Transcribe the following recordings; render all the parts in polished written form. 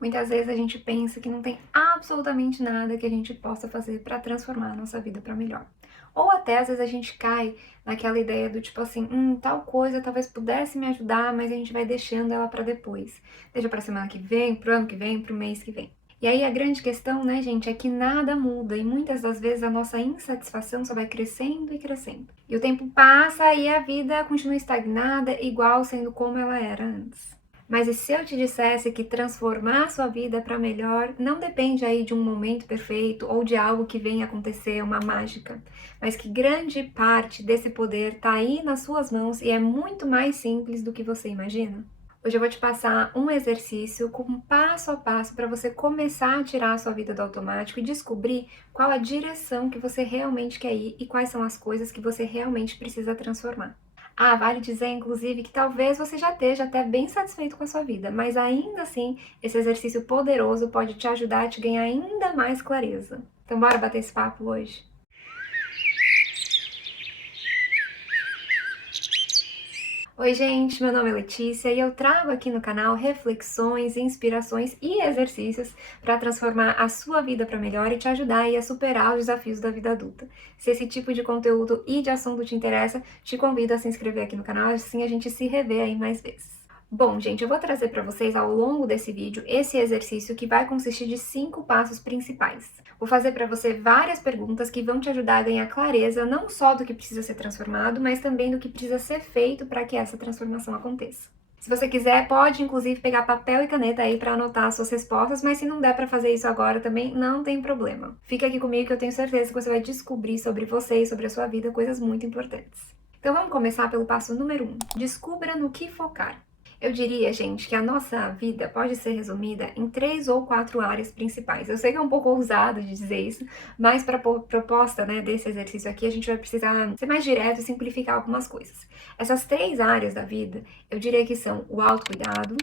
Muitas vezes a gente pensa que não tem absolutamente nada que a gente possa fazer para transformar a nossa vida para melhor. Ou até às vezes a gente cai naquela ideia do tipo assim, tal coisa talvez pudesse me ajudar, mas a gente vai deixando ela para depois. Deixa para semana que vem, pro ano que vem, pro mês que vem. E aí a grande questão, né, gente, é que nada muda e muitas das vezes a nossa insatisfação só vai crescendo e crescendo. E o tempo passa e a vida continua estagnada, igual sendo como ela era antes. Mas e se eu te dissesse que transformar a sua vida para melhor não depende aí de um momento perfeito ou de algo que venha acontecer, uma mágica, mas que grande parte desse poder está aí nas suas mãos e é muito mais simples do que você imagina? Hoje eu vou te passar um exercício com passo a passo para você começar a tirar a sua vida do automático e descobrir qual a direção que você realmente quer ir e quais são as coisas que você realmente precisa transformar. Ah, vale dizer, inclusive, que talvez você já esteja até bem satisfeito com a sua vida, mas ainda assim, esse exercício poderoso pode te ajudar a te ganhar ainda mais clareza. Então, bora bater esse papo hoje? Oi, gente, meu nome é Letícia e eu trago aqui no canal reflexões, inspirações e exercícios para transformar a sua vida para melhor e te ajudar aí a superar os desafios da vida adulta. Se esse tipo de conteúdo e de assunto te interessa, te convido a se inscrever aqui no canal, assim a gente se revê aí mais vezes. Bom, gente, eu vou trazer para vocês ao longo desse vídeo esse exercício que vai consistir de 5 passos principais. Vou fazer para você várias perguntas que vão te ajudar a ganhar clareza não só do que precisa ser transformado, mas também do que precisa ser feito para que essa transformação aconteça. Se você quiser, pode inclusive pegar papel e caneta aí para anotar as suas respostas, mas se não der para fazer isso agora também, não tem problema. Fica aqui comigo que eu tenho certeza que você vai descobrir sobre você e sobre a sua vida coisas muito importantes. Então vamos começar pelo passo número 1. Descubra no que focar. Eu diria, gente, que a nossa vida pode ser resumida em 3 ou 4 áreas principais. Eu sei que é um pouco ousado de dizer isso, mas para a proposta, né, desse exercício aqui, a gente vai precisar ser mais direto e simplificar algumas coisas. Essas 3 áreas da vida, eu diria que são o autocuidado,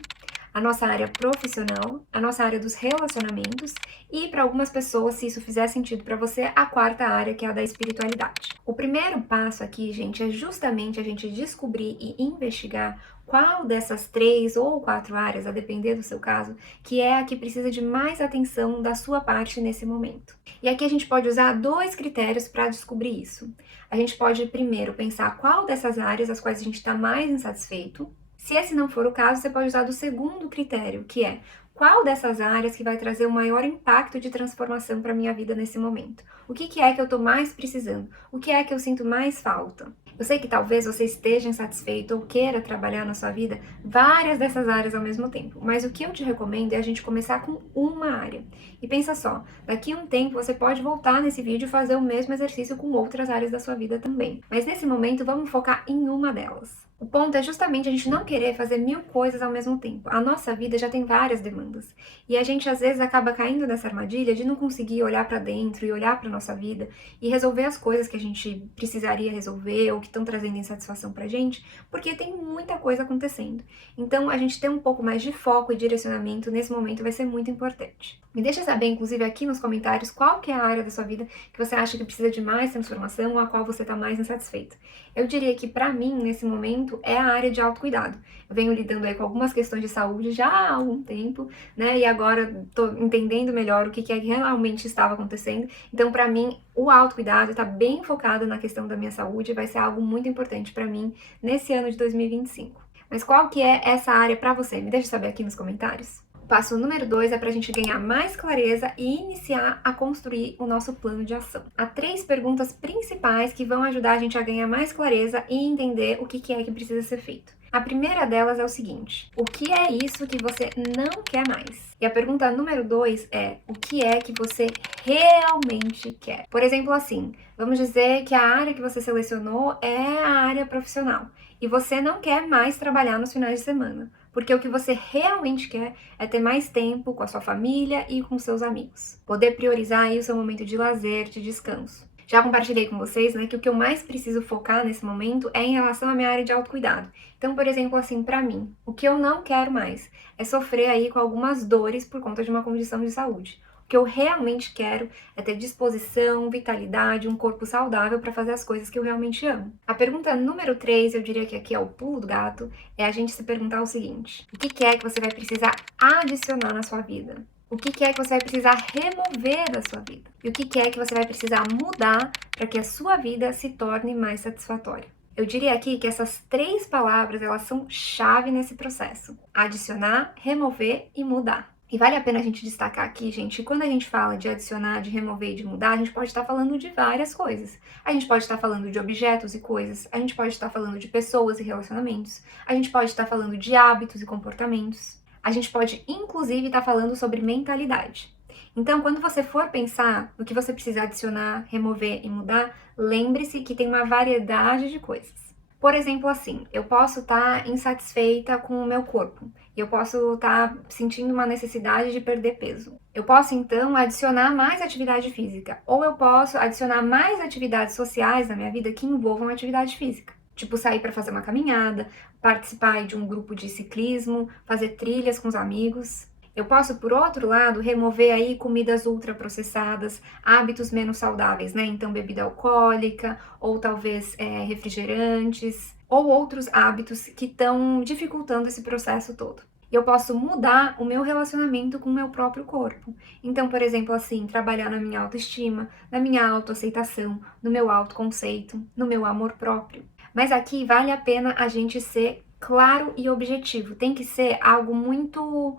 a nossa área profissional, a nossa área dos relacionamentos e, para algumas pessoas, se isso fizer sentido para você, a quarta área, que é a da espiritualidade. O primeiro passo aqui, gente, é justamente a gente descobrir e investigar qual dessas 3 ou 4 áreas, a depender do seu caso, que é a que precisa de mais atenção da sua parte nesse momento. E aqui a gente pode usar 2 critérios para descobrir isso. A gente pode primeiro pensar qual dessas áreas as quais a gente está mais insatisfeito. Se esse não for o caso, você pode usar do segundo critério, que é qual dessas áreas que vai trazer o maior impacto de transformação para a minha vida nesse momento? O que é que eu estou mais precisando? O que é que eu sinto mais falta? Eu sei que talvez você esteja insatisfeito ou queira trabalhar na sua vida várias dessas áreas ao mesmo tempo, mas o que eu te recomendo é a gente começar com uma área. E pensa só, daqui a um tempo você pode voltar nesse vídeo e fazer o mesmo exercício com outras áreas da sua vida também. Mas nesse momento vamos focar em uma delas. O ponto é justamente a gente não querer fazer 1000 coisas ao mesmo tempo. A nossa vida já tem várias demandas. E a gente às vezes acaba caindo nessa armadilha de não conseguir olhar para dentro e olhar para nossa vida e resolver as coisas que a gente precisaria resolver ou que estão trazendo insatisfação pra gente, porque tem muita coisa acontecendo. Então, a gente ter um pouco mais de foco e direcionamento nesse momento vai ser muito importante. Me deixa saber, inclusive, aqui nos comentários qual que é a área da sua vida que você acha que precisa de mais transformação ou a qual você está mais insatisfeito. Eu diria que, para mim, nesse momento, é a área de autocuidado. Eu venho lidando aí com algumas questões de saúde já há algum tempo, né? E agora tô entendendo melhor o que é que realmente estava acontecendo. Então, para mim, o autocuidado está bem focado na questão da minha saúde e vai ser algo muito importante para mim nesse ano de 2025. Mas qual que é essa área para você? Me deixa saber aqui nos comentários. O passo número 2 é para a gente ganhar mais clareza e iniciar a construir o nosso plano de ação. Há 3 perguntas principais que vão ajudar a gente a ganhar mais clareza e entender o que é que precisa ser feito. A primeira delas é o seguinte: o que é isso que você não quer mais? E a pergunta número 2 é: o que é que você realmente quer? Por exemplo, assim, vamos dizer que a área que você selecionou é a área profissional e você não quer mais trabalhar nos finais de semana, porque o que você realmente quer é ter mais tempo com a sua família e com seus amigos. Poder priorizar aí o seu momento de lazer, de descanso. Já compartilhei com vocês, né, que o que eu mais preciso focar nesse momento é em relação à minha área de autocuidado. Então, por exemplo, assim, pra mim, o que eu não quero mais é sofrer aí com algumas dores por conta de uma condição de saúde. O que eu realmente quero é ter disposição, vitalidade, um corpo saudável para fazer as coisas que eu realmente amo. A pergunta número 3, eu diria que aqui é o pulo do gato, é a gente se perguntar o seguinte: o que é que você vai precisar adicionar na sua vida? O que é que você vai precisar remover da sua vida? E o que é que você vai precisar mudar para que a sua vida se torne mais satisfatória? Eu diria aqui que essas 3 palavras, elas são chave nesse processo: adicionar, remover e mudar. E vale a pena a gente destacar aqui, gente, que quando a gente fala de adicionar, de remover e de mudar, a gente pode estar falando de várias coisas. A gente pode estar falando de objetos e coisas, a gente pode estar falando de pessoas e relacionamentos, a gente pode estar falando de hábitos e comportamentos, a gente pode inclusive estar falando sobre mentalidade. Então, quando você for pensar no que você precisa adicionar, remover e mudar, lembre-se que tem uma variedade de coisas. Por exemplo, assim, eu posso estar insatisfeita com o meu corpo. Eu posso estar sentindo uma necessidade de perder peso. Eu posso, então, adicionar mais atividade física. Ou eu posso adicionar mais atividades sociais na minha vida que envolvam atividade física. Tipo, sair para fazer uma caminhada, participar de um grupo de ciclismo, fazer trilhas com os amigos. Eu posso, por outro lado, remover aí comidas ultraprocessadas, hábitos menos saudáveis, né? Então, bebida alcoólica, ou talvez refrigerantes, ou outros hábitos que estão dificultando esse processo todo. Eu posso mudar o meu relacionamento com o meu próprio corpo. Então, por exemplo, assim, trabalhar na minha autoestima, na minha autoaceitação, no meu autoconceito, no meu amor próprio. Mas aqui vale a pena a gente ser claro e objetivo. Tem que ser algo muito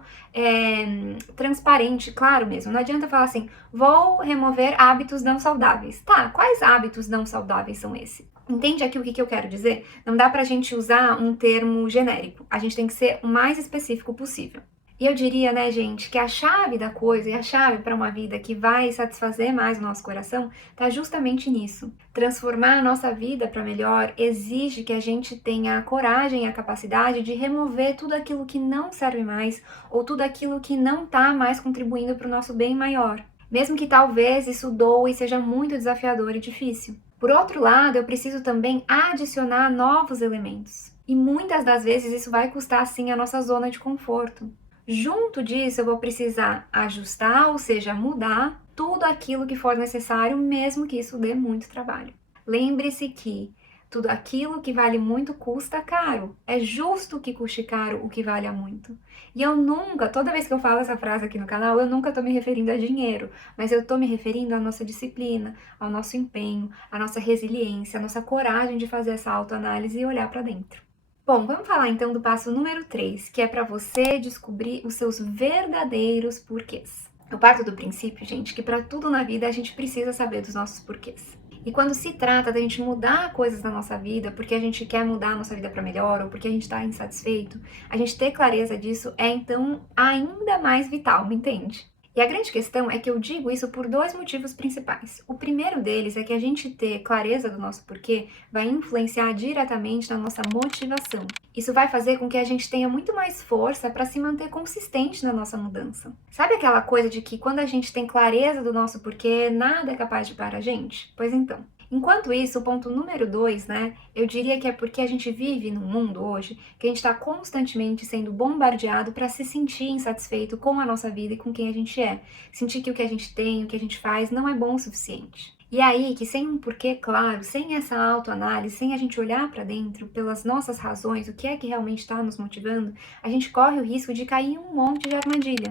transparente, claro mesmo. Não adianta falar assim, vou remover hábitos não saudáveis. Tá, quais hábitos não saudáveis são esses? Entende aqui o que eu quero dizer? Não dá pra gente usar um termo genérico. A gente tem que ser o mais específico possível. E eu diria, né, gente, que a chave da coisa e a chave para uma vida que vai satisfazer mais o nosso coração tá justamente nisso. Transformar a nossa vida para melhor exige que a gente tenha a coragem e a capacidade de remover tudo aquilo que não serve mais ou tudo aquilo que não tá mais contribuindo para o nosso bem maior. Mesmo que talvez isso doa e seja muito desafiador e difícil. Por outro lado, eu preciso também adicionar novos elementos. E muitas das vezes isso vai custar sim a nossa zona de conforto. Junto disso, eu vou precisar ajustar, ou seja, mudar tudo aquilo que for necessário, mesmo que isso dê muito trabalho. Lembre-se que tudo aquilo que vale muito custa caro. É justo que custe caro o que vale muito. E eu nunca, toda vez que eu falo essa frase aqui no canal, eu nunca tô me referindo a dinheiro, mas eu tô me referindo à nossa disciplina, ao nosso empenho, à nossa resiliência, à nossa coragem de fazer essa autoanálise e olhar para dentro. Bom, vamos falar então do passo número 3, que é para você descobrir os seus verdadeiros porquês. Eu parto do princípio, gente, que para tudo na vida a gente precisa saber dos nossos porquês. E quando se trata da gente mudar coisas na nossa vida, porque a gente quer mudar a nossa vida para melhor ou porque a gente está insatisfeito, a gente ter clareza disso é então ainda mais vital, me entende? E a grande questão é que eu digo isso por 2 motivos principais. O primeiro deles é que a gente ter clareza do nosso porquê vai influenciar diretamente na nossa motivação. Isso vai fazer com que a gente tenha muito mais força para se manter consistente na nossa mudança. Sabe aquela coisa de que quando a gente tem clareza do nosso porquê, nada é capaz de parar a gente? Pois então. Enquanto isso, o ponto número 2, né, eu diria que é porque a gente vive num mundo hoje que a gente está constantemente sendo bombardeado para se sentir insatisfeito com a nossa vida e com quem a gente é. Sentir que o que a gente tem, o que a gente faz não é bom o suficiente. E aí, que sem um porquê claro, sem essa autoanálise, sem a gente olhar para dentro pelas nossas razões, o que é que realmente está nos motivando, a gente corre o risco de cair em um monte de armadilha.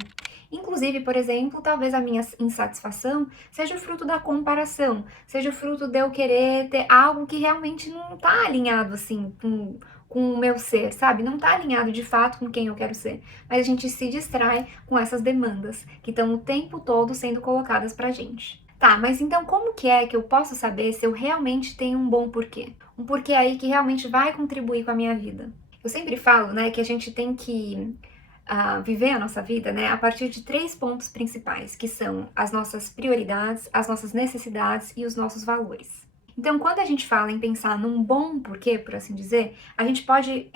Inclusive, por exemplo, talvez a minha insatisfação seja o fruto da comparação, seja o fruto de eu querer ter algo que realmente não está alinhado assim com o meu ser, sabe? Não está alinhado de fato com quem eu quero ser. Mas a gente se distrai com essas demandas que estão o tempo todo sendo colocadas pra gente. Tá, mas então como que é que eu posso saber se eu realmente tenho um bom porquê? Um porquê aí que realmente vai contribuir com a minha vida. Eu sempre falo, né, que a gente tem que viver a nossa vida, né, a partir de 3 pontos principais, que são as nossas prioridades, as nossas necessidades e os nossos valores. Então, quando a gente fala em pensar num bom porquê, por assim dizer, a gente pode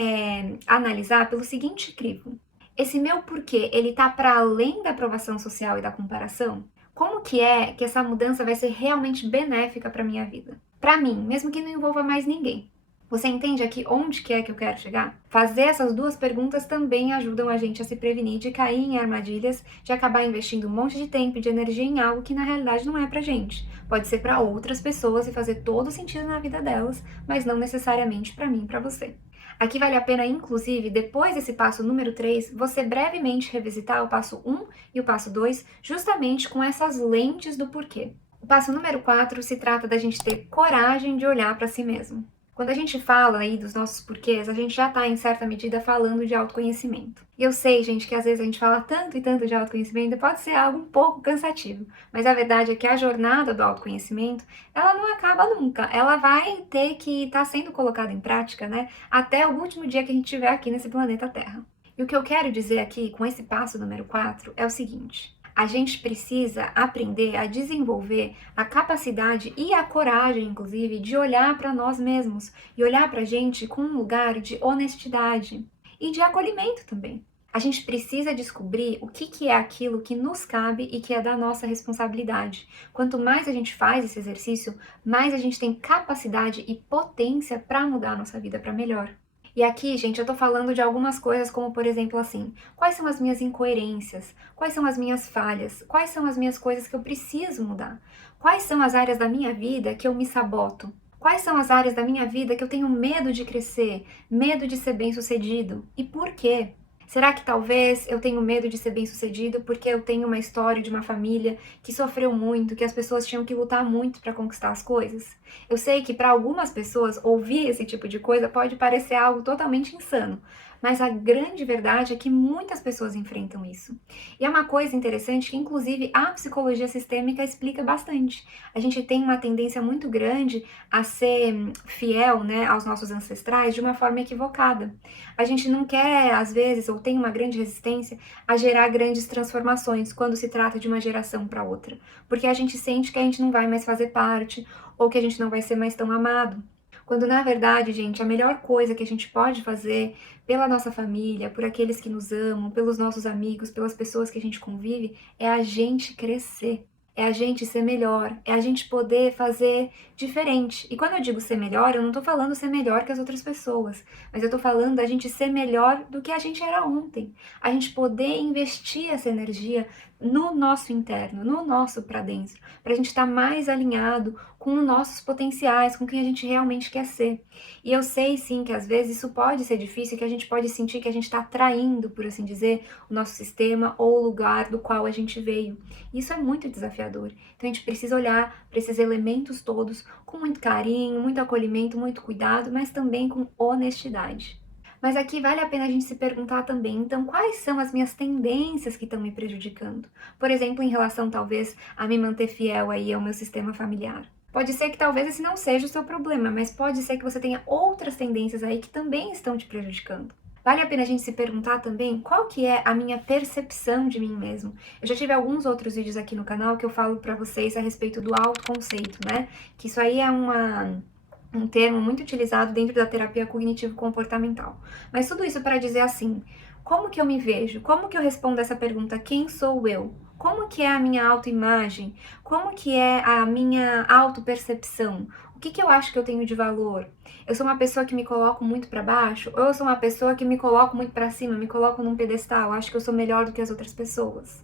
analisar pelo seguinte crivo. Esse meu porquê, ele tá para além da aprovação social e da comparação? Como que é que essa mudança vai ser realmente benéfica para minha vida? Para mim, mesmo que não envolva mais ninguém. Você entende aqui onde que é que eu quero chegar? Fazer essas duas perguntas também ajudam a gente a se prevenir de cair em armadilhas, de acabar investindo um monte de tempo e de energia em algo que na realidade não é pra gente. Pode ser para outras pessoas e fazer todo sentido na vida delas, mas não necessariamente para mim e para você. Aqui vale a pena, inclusive, depois desse passo número 3, você brevemente revisitar o passo 1 e o passo 2, justamente com essas lentes do porquê. O passo número 4 se trata da gente ter coragem de olhar para si mesmo. Quando a gente fala aí dos nossos porquês, a gente já está, em certa medida, falando de autoconhecimento. E eu sei, gente, que às vezes a gente fala tanto e tanto de autoconhecimento, pode ser algo um pouco cansativo. Mas a verdade é que a jornada do autoconhecimento, ela não acaba nunca. Ela vai ter que estar sendo colocada em prática, né? Até o último dia que a gente estiver aqui nesse planeta Terra. E o que eu quero dizer aqui com esse passo número 4 é o seguinte: a gente precisa aprender a desenvolver a capacidade e a coragem, inclusive, de olhar para nós mesmos e olhar para a gente com um lugar de honestidade e de acolhimento também. A gente precisa descobrir o que é aquilo que nos cabe e que é da nossa responsabilidade. Quanto mais a gente faz esse exercício, mais a gente tem capacidade e potência para mudar a nossa vida para melhor. E aqui, gente, eu tô falando de algumas coisas como, por exemplo, assim, quais são as minhas incoerências? Quais são as minhas falhas? Quais são as minhas coisas que eu preciso mudar? Quais são as áreas da minha vida que eu me saboto? Quais são as áreas da minha vida que eu tenho medo de crescer, medo de ser bem-sucedido? E por quê? Será que talvez eu tenho medo de ser bem-sucedido porque eu tenho uma história de uma família que sofreu muito, que as pessoas tinham que lutar muito para conquistar as coisas? Eu sei que para algumas pessoas ouvir esse tipo de coisa pode parecer algo totalmente insano, mas a grande verdade é que muitas pessoas enfrentam isso. E é uma coisa interessante que, inclusive, a psicologia sistêmica explica bastante. A gente tem uma tendência muito grande a ser fiel, né, aos nossos ancestrais de uma forma equivocada. A gente não quer, às vezes, ou tem uma grande resistência a gerar grandes transformações quando se trata de uma geração para outra, porque a gente sente que a gente não vai mais fazer parte ou que a gente não vai ser mais tão amado. Quando na verdade, gente, a melhor coisa que a gente pode fazer pela nossa família, por aqueles que nos amam, pelos nossos amigos, pelas pessoas que a gente convive, é a gente crescer. É a gente ser melhor, é a gente poder fazer diferente. E quando eu digo ser melhor, eu não tô falando ser melhor que as outras pessoas, mas eu tô falando da gente ser melhor do que a gente era ontem. A gente poder investir essa energia no nosso interno, no nosso para dentro, para a gente estar mais alinhado com os nossos potenciais, com quem a gente realmente quer ser. E eu sei sim que às vezes isso pode ser difícil, que a gente pode sentir que a gente está traindo, por assim dizer, o nosso sistema ou o lugar do qual a gente veio. Isso é muito desafiador. Então a gente precisa olhar para esses elementos todos com muito carinho, muito acolhimento, muito cuidado, mas também com honestidade. Mas aqui vale a pena a gente se perguntar também, então, quais são as minhas tendências que estão me prejudicando? Por exemplo, em relação talvez a me manter fiel aí ao meu sistema familiar. Pode ser que talvez esse não seja o seu problema, mas pode ser que você tenha outras tendências aí que também estão te prejudicando. Vale a pena a gente se perguntar também qual que é a minha percepção de mim mesmo. Eu já tive alguns outros vídeos aqui no canal que eu falo pra vocês a respeito do autoconceito, né? Que isso aí é um termo muito utilizado dentro da terapia cognitivo-comportamental. Mas tudo isso para dizer assim, como que eu me vejo? Como que eu respondo essa pergunta, quem sou eu? Como que é a minha autoimagem? Como que é a minha autopercepção? O que que eu acho que eu tenho de valor? Eu sou uma pessoa que me coloco muito para baixo? Ou eu sou uma pessoa que me coloco muito para cima, me coloco num pedestal, acho que eu sou melhor do que as outras pessoas?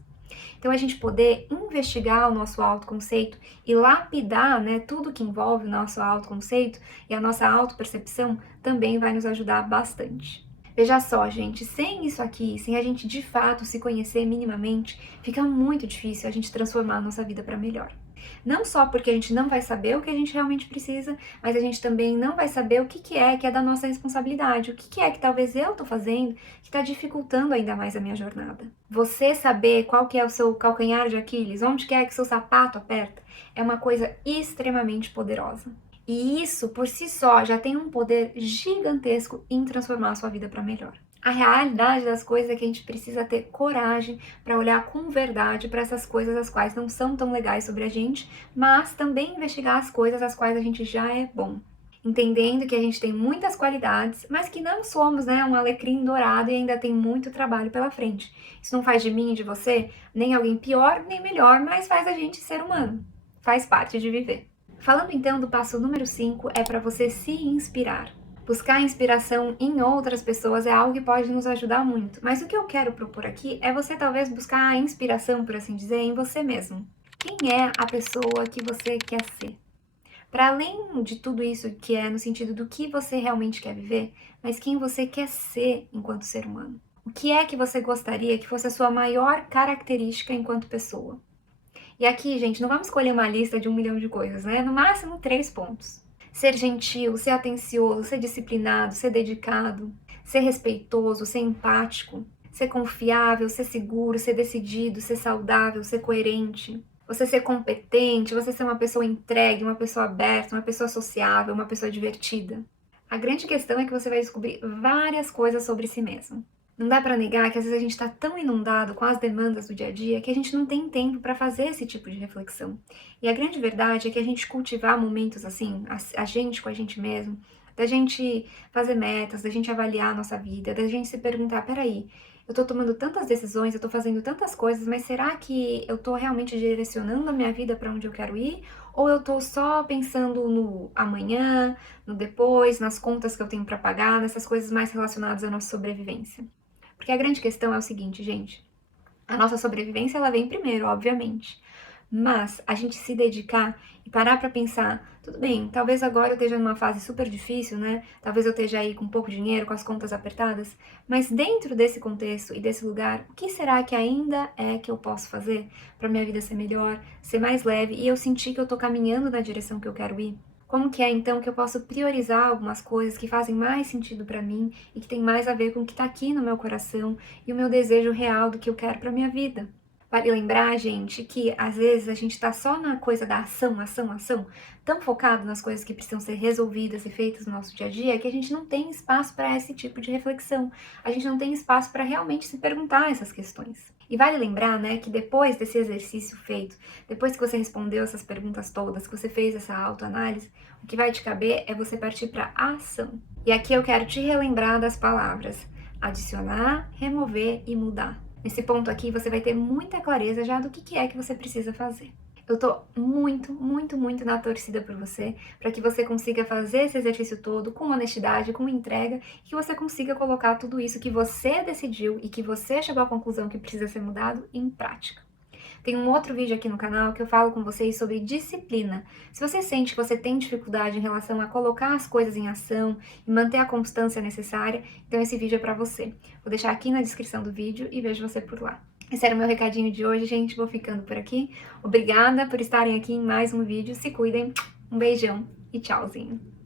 Então, a gente poder investigar o nosso autoconceito e lapidar, né, tudo que envolve o nosso autoconceito e a nossa autopercepção também vai nos ajudar bastante. Veja só, gente, sem isso aqui, sem a gente de fato se conhecer minimamente, fica muito difícil a gente transformar a nossa vida para melhor. Não só porque a gente não vai saber o que a gente realmente precisa, mas a gente também não vai saber o que é da nossa responsabilidade, o que é que talvez eu tô fazendo que está dificultando ainda mais a minha jornada. Você saber qual que é o seu calcanhar de Aquiles, onde que é que seu sapato aperta, é uma coisa extremamente poderosa. E isso, por si só, já tem um poder gigantesco em transformar a sua vida para melhor. A realidade das coisas é que a gente precisa ter coragem para olhar com verdade para essas coisas as quais não são tão legais sobre a gente, mas também investigar as coisas as quais a gente já é bom. Entendendo que a gente tem muitas qualidades, mas que não somos, né, um alecrim dourado e ainda tem muito trabalho pela frente. Isso não faz de mim e de você nem alguém pior nem melhor, mas faz a gente ser humano. Faz parte de viver. Falando então do passo número 5, é para você se inspirar. Buscar inspiração em outras pessoas é algo que pode nos ajudar muito, mas o que eu quero propor aqui é você talvez buscar a inspiração, por assim dizer, em você mesmo. Quem é a pessoa que você quer ser? Para além de tudo isso que é no sentido do que você realmente quer viver, mas quem você quer ser enquanto ser humano. O que é que você gostaria que fosse a sua maior característica enquanto pessoa? E aqui, gente, não vamos escolher uma lista de 1 milhão de coisas, né? No máximo 3 pontos. Ser gentil, ser atencioso, ser disciplinado, ser dedicado, ser respeitoso, ser empático, ser confiável, ser seguro, ser decidido, ser saudável, ser coerente. Você ser competente, você ser uma pessoa entregue, uma pessoa aberta, uma pessoa sociável, uma pessoa divertida. A grande questão é que você vai descobrir várias coisas sobre si mesmo. Não dá pra negar que às vezes a gente está tão inundado com as demandas do dia a dia que a gente não tem tempo para fazer esse tipo de reflexão. E a grande verdade é que a gente cultivar momentos assim, a gente com a gente mesmo, da gente fazer metas, da gente avaliar a nossa vida, da gente se perguntar, peraí, eu tô tomando tantas decisões, eu tô fazendo tantas coisas, mas será que eu tô realmente direcionando a minha vida para onde eu quero ir? Ou eu tô só pensando no amanhã, no depois, nas contas que eu tenho para pagar, nessas coisas mais relacionadas à nossa sobrevivência? Porque a grande questão é o seguinte, gente, a nossa sobrevivência ela vem primeiro, obviamente. Mas a gente se dedicar e parar para pensar, tudo bem, talvez agora eu esteja numa fase super difícil, né? Talvez eu esteja aí com pouco dinheiro, com as contas apertadas, mas dentro desse contexto e desse lugar, o que será que ainda é que eu posso fazer para minha vida ser melhor, ser mais leve e eu sentir que eu tô caminhando na direção que eu quero ir? Como que é então que eu posso priorizar algumas coisas que fazem mais sentido para mim e que tem mais a ver com o que está aqui no meu coração e o meu desejo real do que eu quero para minha vida? Vale lembrar, gente, que às vezes a gente está só na coisa da ação, ação, ação, tão focado nas coisas que precisam ser resolvidas e feitas no nosso dia a dia, que a gente não tem espaço para esse tipo de reflexão. A gente não tem espaço para realmente se perguntar essas questões. E vale lembrar, né, que depois desse exercício feito, depois que você respondeu essas perguntas todas, que você fez essa autoanálise, o que vai te caber é você partir para a ação. E aqui eu quero te relembrar das palavras adicionar, remover e mudar. Nesse ponto aqui você vai ter muita clareza já do que é que você precisa fazer. Eu tô muito, muito, muito na torcida por você, para que você consiga fazer esse exercício todo com honestidade, com entrega, e que você consiga colocar tudo isso que você decidiu e que você chegou à conclusão que precisa ser mudado em prática. Tem um outro vídeo aqui no canal que eu falo com vocês sobre disciplina. Se você sente que você tem dificuldade em relação a colocar as coisas em ação e manter a constância necessária, então esse vídeo é para você. Vou deixar aqui na descrição do vídeo e vejo você por lá. Esse era o meu recadinho de hoje, gente. Vou ficando por aqui. Obrigada por estarem aqui em mais um vídeo. Se cuidem. Um beijão e tchauzinho.